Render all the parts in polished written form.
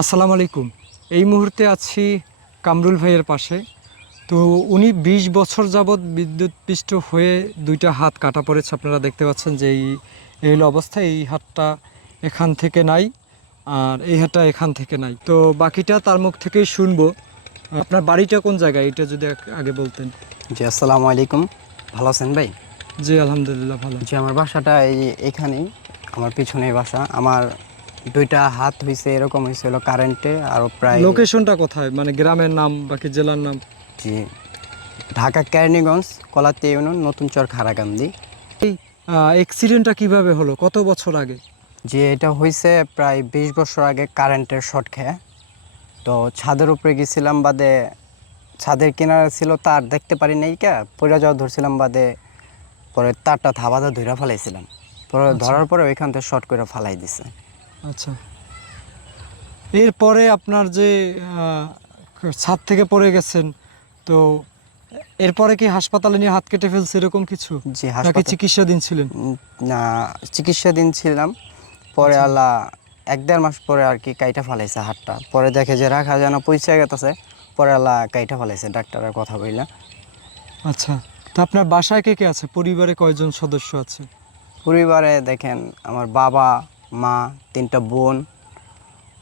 আসসালামু আলাইকুম। এই মুহূর্তে আছি কামরুল ভাইয়ের পাশে। তো উনি ২০ বছর যাবৎ বিদ্যুৎপৃষ্ট হয়ে ২টা হাত কাটা পড়েছে। আপনারা দেখতে পাচ্ছেন যে এই হলো অবস্থা। এই হাতটা এখান থেকে নাই, আর এই হাতটা এখান থেকে নাই। তো বাকিটা তার মুখ থেকেই শুনবো। আপনার বাড়িটা কোন জায়গায়, এটা যদি আগে বলতেন। জি, আসসালামু আলাইকুম। ভালো আছেন ভাই? জি আলহামদুলিল্লাহ ভালো। জি, আমার বাসাটা এইখানেই, আমার পিছনেই বাসা। আমার দুইটা হাত হয়েছে, এরকম হয়েছিল কারেন্টে, আরও প্রায়। লোকেশনটা কোথায়, মানে গ্রামের নাম বাকি জেলার নাম? জি, ঢাকা কেরানীগঞ্জ, কলাতে ইউনিয়ন, নতুন চর, খারাকান্দি। এই অ্যাক্সিডেন্টটা কিভাবে হলো, কত বছর আগে? যে এটা হয়েছে প্রায় 20 বছর আগে কারেন্টের শর্ট খেয়ে। তো ছাদের উপরে গেছিলাম, বাদে ছাদের কিনারে ছিল তার, দেখতে পারি নাই কে পড়ে যাওয়া ধরছিলাম, বাদে পরে তারটা থাবাতে ধরে ফেলাইছিলাম। পরে আচ্ছা ধরার পরে ওইখান থেকে শর্ট করে ফেলাই দিছে। আচ্ছা। এরপরে আপনার যে ছাদ থেকে পড়ে গেছেন, তো এরপরে কি হাসপাতালে নিয়ে হাত কেটে ফেলছে এরকম কিছু, জি, নাকি হাসপাতাল। চিকিৎসাধীন ছিলেন? না, চিকিৎসাধীন ছিলাম। পরে আচ্ছা আল্লাহ 1-1.5 মাস পরে আর কি কাইটা ফেলাইছে হাতটা। পরে দেখে যে রাখা যেন পয়সা গেছে। পরে আল্লাহ কাইটা ফেলাইছে, ডাক্তারের কথা বললা। আচ্ছা। তো আপনার বাসায় কে কে আছে, পরিবারে কয়জন সদস্য আছে? পরিবারে দেখেন, আমার বাবা, মা, 3টা বোন।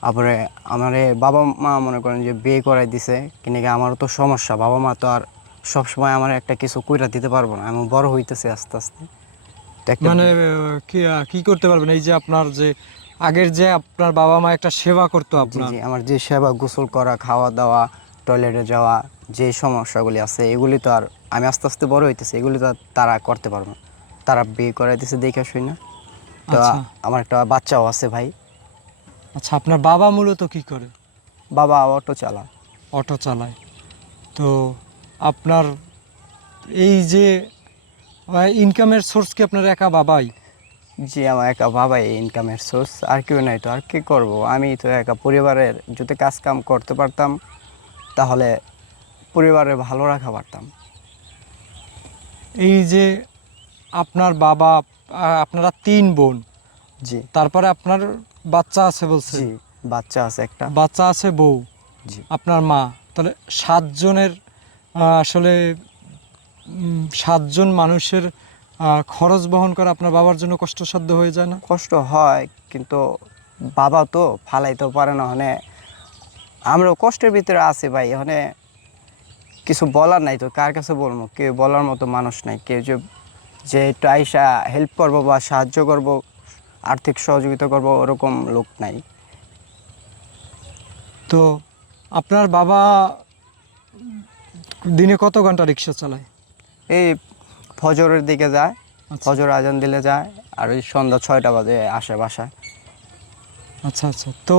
তারপরে আমার বাবা মা মনে করেন যে বিয়ে করাই দিছে, কিন্তু আমারও তো সমস্যা। বাবা মা তো আর সবসময় আমার একটা কিছু কইরা দিতে পারবো না। আমি বড় হইতেছি আস্তে আস্তে। তো একটা মানে কি কি করতে পারবেন, এই যে আপনার যে আগের যে আপনার বাবা মা একটা সেবা করতো জি, আপনার? জি, আমার যে সেবা, গোসল করা, খাওয়া দাওয়া, টয়লেটে যাওয়া, যে সমস্যাগুলি আছে এগুলি তো আর, আমি আস্তে আস্তে বড় হইতেছি, এগুলি তো আর তারা করতে পারবো না। তারা বিয়ে করে দিছে দেখে শুই না। তো আচ্ছা আমার একটা বাচ্চাও আছে ভাই। আচ্ছা। আপনার বাবা মূলত কি করে? বাবা অটো চালা। অটো চালায়। তো আপনার এই যে ইনকামের সোর্স কি আপনার একা বাবাই? জি, আমার একা বাবাই ইনকামের সোর্স, আর কেউ নাই। তো আর কি করব, আমি তো একা। পরিবারের যদি কাজ কাম করতে পারতাম তাহলে পরিবারে ভালো রাখা পারতাম। এই যে আপনার বাবা, আপনারা 3 বোন, জি, তারপরে আপনার বাচ্চা আছে বলছেন, জি, বাচ্চা আছে একটা। বাচ্চা আছে, বউ, জি, আপনার মা, তাহলে 7 জনের আসলে 7 জন মানুষের খরচ বহন করা আপনার বাবার জন্য কষ্টসাধ্য হয়ে যায় না? কষ্ট হয়, কিন্তু বাবা তো ফালাইতেও পারে না। মানে আমরাও কষ্টের ভিতরে আছি ভাই। মানে কিছু বলার নাই, তো কার কাছে বলবো? কেউ বলার মতো মানুষ নাই। কেউ যে যে একটু আইসা হেল্প করবো বা সাহায্য করব, আর্থিক সহযোগিতা করব, ওরকম লোক নাই। তো আপনার বাবা দিনে কত ঘন্টা রিক্সা চালায়? এই ফজরের দিকে যায়, আচ্ছা ফজর আজান দিলে যায়, আর ওই সন্ধ্যা 6টা বাজে আসে বাসায়। আচ্ছা আচ্ছা। তো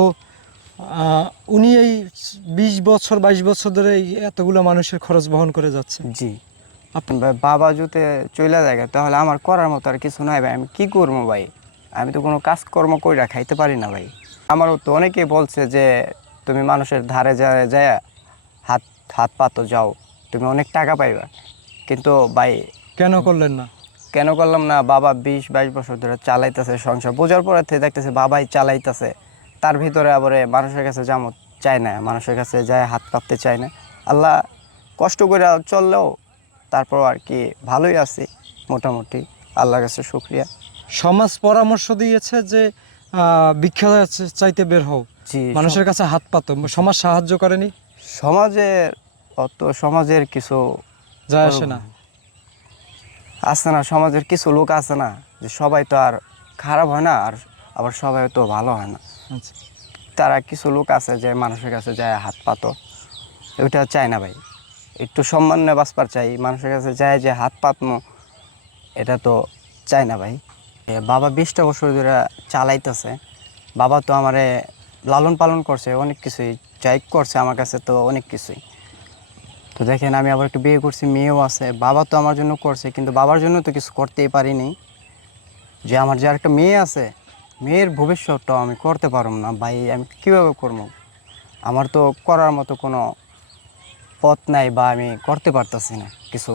আহ, উনি এই 20 বছর 22 বছর ধরে এই এতগুলো মানুষের খরচ বহন করে যাচ্ছে। জি, আপ- বাবা যদি চলে যায় তাহলে আমার করার মতো আর কিছু নাই ভাই। আমি কি করবো ভাই? আমি তো কোনো কাজকর্ম কইরা খাইতে পারি না ভাই। আমারও তো অনেকেই বলছে যে তুমি মানুষের ধারে যায় যায় হাত হাত পাতো যাও, তুমি অনেক টাকা পাইবা। কিন্তু ভাই, কেন করলেন না? কেন করলাম না? বাবা 20-22 বছর ধরে চালাইতেছে সংসার, বোঝার পরে থেকে দেখতেছে বাবাই চালাইতেছে। তার ভিতরে আবার মানুষের কাছে যেমন চায় না, মানুষের কাছে যায় হাত পাততে চায় না। আল্লাহ কষ্ট করে চললেও তারপর আর কি ভালোই আছি মোটামুটি, আল্লাহর কাছে শুকরিয়া। সমাজ পরামর্শ দিয়েছে যে ভিক্ষা চাইতে বের হও, জি, মানুষের কাছে হাত পাতো, সমাজ সাহায্য করেনি? সমাজের অত সমাজের কিছু যায় আসে ওরকম না? আছে না। সমাজের কিছু লোক আছে না, যে সবাই তো আর খারাপ হয় না, আর আবার সবাই তো ভালো হয় না। আচ্ছা। তারা কিছু লোক আছে যে মানুষের কাছে যায় হাত পাতো, ওইটা চাই না ভাই। একটু সম্মান নিয়ে বাঁচবার চাই, মানুষের কাছে যায় যে হাত পাতমো, এটা তো চাই না ভাই। বাবা 20টা বছর ধরে চালাইতেছে। বাবা তো আমারে লালন পালন করছে, অনেক কিছুই যাই করছে আমার কাছে, তো অনেক কিছুই। তো দেখেন, আমি আবার একটা বিয়ে করছি, মেয়েও আছে। বাবা তো আমার জন্য করছে, কিন্তু বাবার জন্য তো কিছু করতেই পারিনি। যে আমার যে একটা মেয়ে আছে, মেয়ের ভবিষ্যৎটাও আমি করতে পারব না ভাই। আমি কীভাবে করবো? আমার তো করার মতো কোনো পথ নাই, বা আমি করতে পারতাছি না কিছু।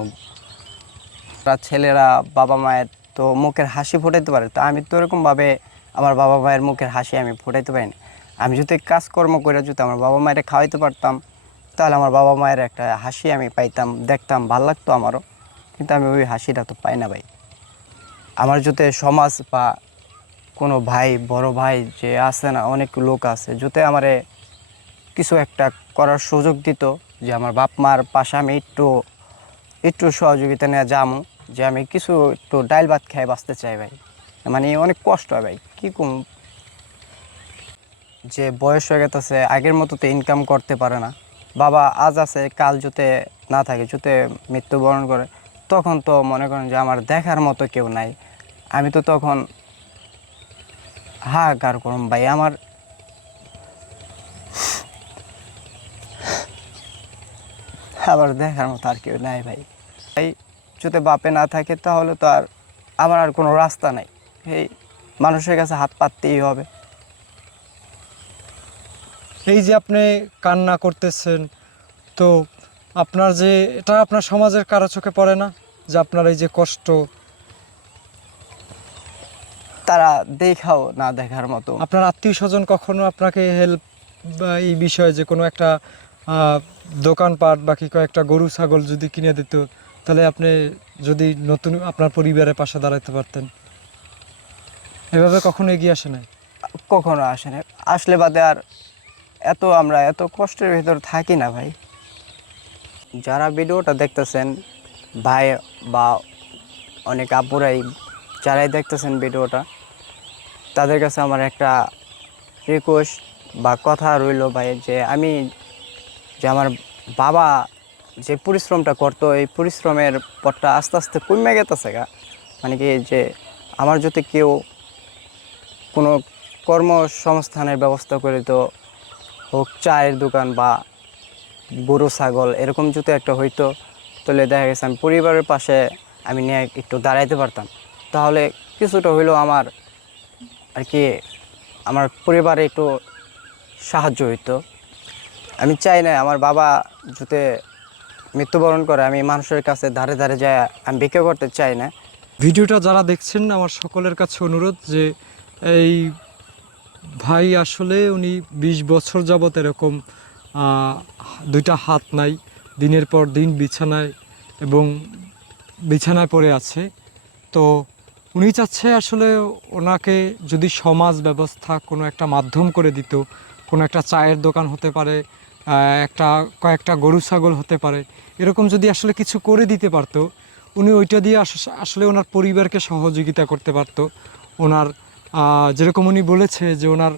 ছেলেরা বাবা মায়ের তো মুখের হাসি ফোটাইতে পারে, তো আমি তো এরকমভাবে আমার বাবা মায়ের মুখের হাসি আমি ফোটাইতে পারি না। আমি যদি কাজকর্ম করে যদি আমার বাবা মায়ের খাওয়াইতে পারতাম, তাহলে আমার বাবা মায়ের একটা হাসি আমি পাইতাম, দেখতাম, ভালো লাগতো আমারও। কিন্তু আমি ওই হাসিটা তো পাই না ভাই। আমার যদি সমাজ বা কোনো ভাই, বড় ভাই যে আছে না, অনেক লোক আছে, যদি আমারে কিছু একটা করার সুযোগ দিত, যে আমার বাপ মার পাশে আমি একটু একটু সহযোগিতা নিয়ে যামু, যে আমি কিছু একটু ডাল ভাত খেয়ে বাঁচতে চাই ভাই। মানে অনেক কষ্ট হয় ভাই, কী কম, যে বয়স হয়ে গেছে, আগের মতো তো ইনকাম করতে পারে না। বাবা আজ আছে, কাল যদি না থাকে, যদি মৃত্যুবরণ করে, তখন তো মনে করেন যে আমার দেখার মতো কেউ নাই। আমি তো তখন হাহাকার করুম ভাই। আবার দেখার মতো আর কেউ নাই ভাই। ভাই যদি বাপে না থাকে, তাহলে তো আমার আর কোনো রাস্তা নাই, এই মানুষের কাছে হাত পাততেই হবে। এই যে আপনি কান্না করতেছেন, তো আপনার যে এটা আপনার সমাজের কারো চোখে পড়ে না যে আপনার এই যে কষ্ট? তারা দেখাও না দেখার মতো। আপনার আত্মীয় স্বজন কখনো আপনাকে হেল্প বা এই বিষয়ে যে কোনো একটা দোকানপাট বাকি কয়েকটা গরু ছাগল যদি কিনে দিত, তাহলে আপনি যদি নতুন আপনার পরিবারের পাশে দাঁড়াতে পারতেন? এভাবে কখনো এগিয়ে আসে নাই? কখনো আসে না, আসলে বাদে আর আমরা এত কষ্টের ভেতর থাকি না ভাই। যারা ভিডিওটা দেখতেছেন, ভাই বা অনেক আপুরাই, যারাই দেখতেছেন ভিডিওটা, তাদের কাছে আমার একটা রিকোয়েস্ট বা কথা রইল ভাই, যে আমার বাবা যে পরিশ্রমটা করতো, এই পরিশ্রমের পথটা আস্তে আস্তে কমে গেতেছে গা। মানে কি, যে আমার যদি কেউ কোনো কর্মসংস্থানের ব্যবস্থা করে, তো হোক চায়ের দোকান বা গরু ছাগল এরকম যদি একটা হইতো, তাহলে দেখা গেছে আমি পরিবারের পাশে আমি নিয়ে একটু দাঁড়াইতে পারতাম। তাহলে কিছুটা হইলেও আমার আর কি, আমার পরিবারে একটু সাহায্য হইতো। আমি চাই না আমার বাবা যদি মৃত্যুবরণ করে, আমি মানুষের কাছে ধারে ধারে যায় আমি ভিক্ষা করতে চাই না। ভিডিওটা যারা দেখছেন, আমার সকলের কাছে অনুরোধ যে এই ভাই আসলে উনি 20 বছর যাবত এরকম দুইটা হাত নাই, দিনের পর দিন বিছানায় এবং বিছানায় পড়ে আছে। তো উনি চাচ্ছে আসলে ওনাকে যদি সমাজ ব্যবস্থা কোনো একটা মাধ্যম করে দিত, কোনো একটা চায়ের দোকান হতে পারে, কয়েকটা গরু ছাগল হতে পারে, এরকম যদি আসলে কিছু করে দিতে পারতো, উনি ওইটা দিয়ে আসলে ওনার পরিবারকে সহযোগিতা করতে পারতো। ওনার যেরকম উনি বলেছে যে ওনার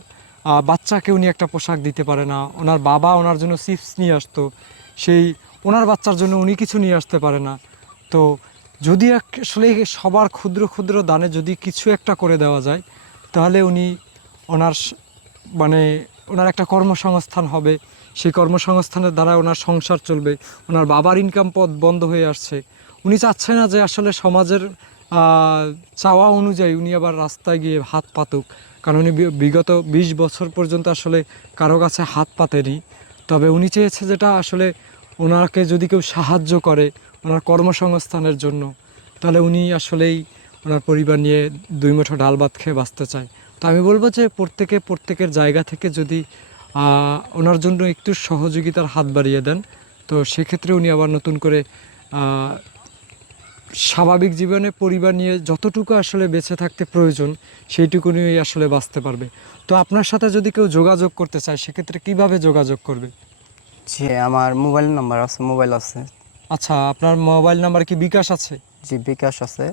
বাচ্চাকে উনি একটা পোশাক দিতে পারে না, ওনার বাবা ওনার জন্য চিপস নিয়ে আসতো, সেই ওনার বাচ্চার জন্য উনি কিছু নিয়ে আসতে পারে না। তো যদি আসলে সবার ক্ষুদ্র ক্ষুদ্র দানে যদি কিছু একটা করে দেওয়া যায়, তাহলে উনি ওনার মানে ওনার একটা কর্মসংস্থান হবে, সেই কর্মসংস্থানের দ্বারা ওনার সংসার চলবে। ওনার বাবার ইনকাম পথ বন্ধ হয়ে আসছে, উনি চাচ্ছে না যে আসলে সমাজের চাওয়া অনুযায়ী উনি আবার রাস্তায় গিয়ে হাত পাতুক। কারণ উনি বিগত 20 বছর পর্যন্ত আসলে কারো কাছে হাত পাতেনি। তবে উনি চেয়েছে যেটা আসলে ওনাকে যদি কেউ সাহায্য করে ওনার কর্মসংস্থানের জন্য, তাহলে উনি আসলেই ওনার পরিবার নিয়ে 2 মুঠো ডাল ভাত খেয়ে বাঁচতে চায়। তো আমি বলবো যে প্রত্যেকের জায়গা থেকে যদি ওনার জন্য একটু সহযোগিতার হাত বাড়িয়ে দেন, তো সেক্ষেত্রে উনি আবার নতুন করে স্বাভাবিক জীবনে পরিবার নিয়ে যতটুকু আসলে বেঁচে থাকতে প্রয়োজন, সেইটুকুনি আসলে বাঁচতে পারবে। তো আপনার সাথে যদি কেউ যোগাযোগ করতে চায়, সেক্ষেত্রে কিভাবে যোগাযোগ করবে? যে আমার মোবাইল নাম্বার আছে, মোবাইল আছে। আচ্ছা, আপনার মোবাইল নাম্বার কি বিকাশ আছে? জি, বিকাশ আছে,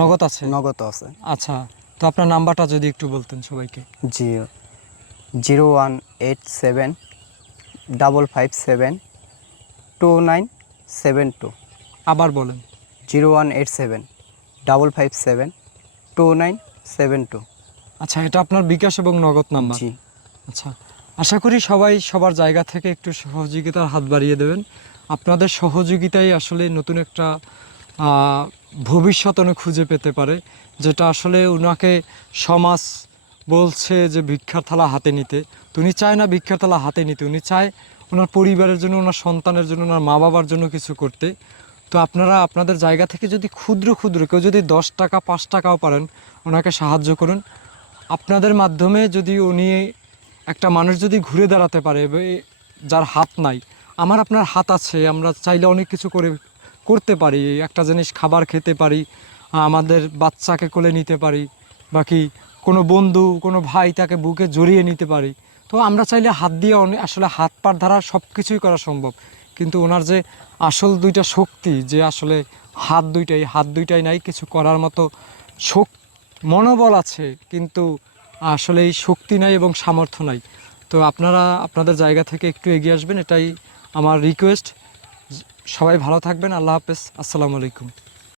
নগদ আছে? নগদ আছে। আচ্ছা, তো আপনার নাম্বারটা যদি একটু বলতেন সবাইকে। জি, 01875572 আবার বলেন। 01875572 আচ্ছা, এটা আপনার বিকাশ এবং নগদ নাম্বার? জি। আচ্ছা, আশা করি সবাই সবার জায়গা থেকে একটু সহযোগিতার হাত বাড়িয়ে দেবেন। আপনাদের সহযোগিতাই আসলে নতুন একটা ভবিষ্যৎ উনি খুঁজে পেতে পারে, যেটা আসলে ওনাকে সমাজ বলছে যে ভিক্ষার থালা হাতে নিতে। তো উনি চায় না ভিক্ষার থালা হাতে নিতে, উনি চায় ওনার পরিবারের জন্য, ওনার সন্তানের জন্য, ওনার মা বাবার জন্য কিছু করতে। তো আপনারা আপনাদের জায়গা থেকে যদি ক্ষুদ্র ক্ষুদ্র কেউ যদি 10 টাকা 5 টাকাও পারেন, ওনাকে সাহায্য করুন। আপনাদের মাধ্যমে যদি উনি একটা মানুষ যদি ঘুরে দাঁড়াতে পারে, যার হাত নাই, আমার আপনার হাত আছে, আমরা চাইলে অনেক কিছু করতে পারি। একটা জিনিস খাবার খেতে পারি, আমাদের বাচ্চাকে কোলে নিতে পারি, বাকি কোনো বন্ধু কোনো ভাই তাকে বুকে জড়িয়ে নিতে পারি। তো আমরা চাইলে হাত দিয়ে অনেক, আসলে হাত পার দ্বারা সব কিছুই করা সম্ভব। কিন্তু ওনার যে আসল দুইটা শক্তি, যে আসলে হাত দুইটাই নাই, কিছু করার মতো মনোবল আছে, কিন্তু আসলে এই শক্তি নাই এবং সামর্থ্য নাই। তো আপনারা আপনাদের জায়গা থেকে একটু এগিয়ে আসবেন, এটাই আমার রিকোয়েস্ট। সবাই ভালো থাকবেন। আল্লাহ হাফেজ। আসসালামু আলাইকুম।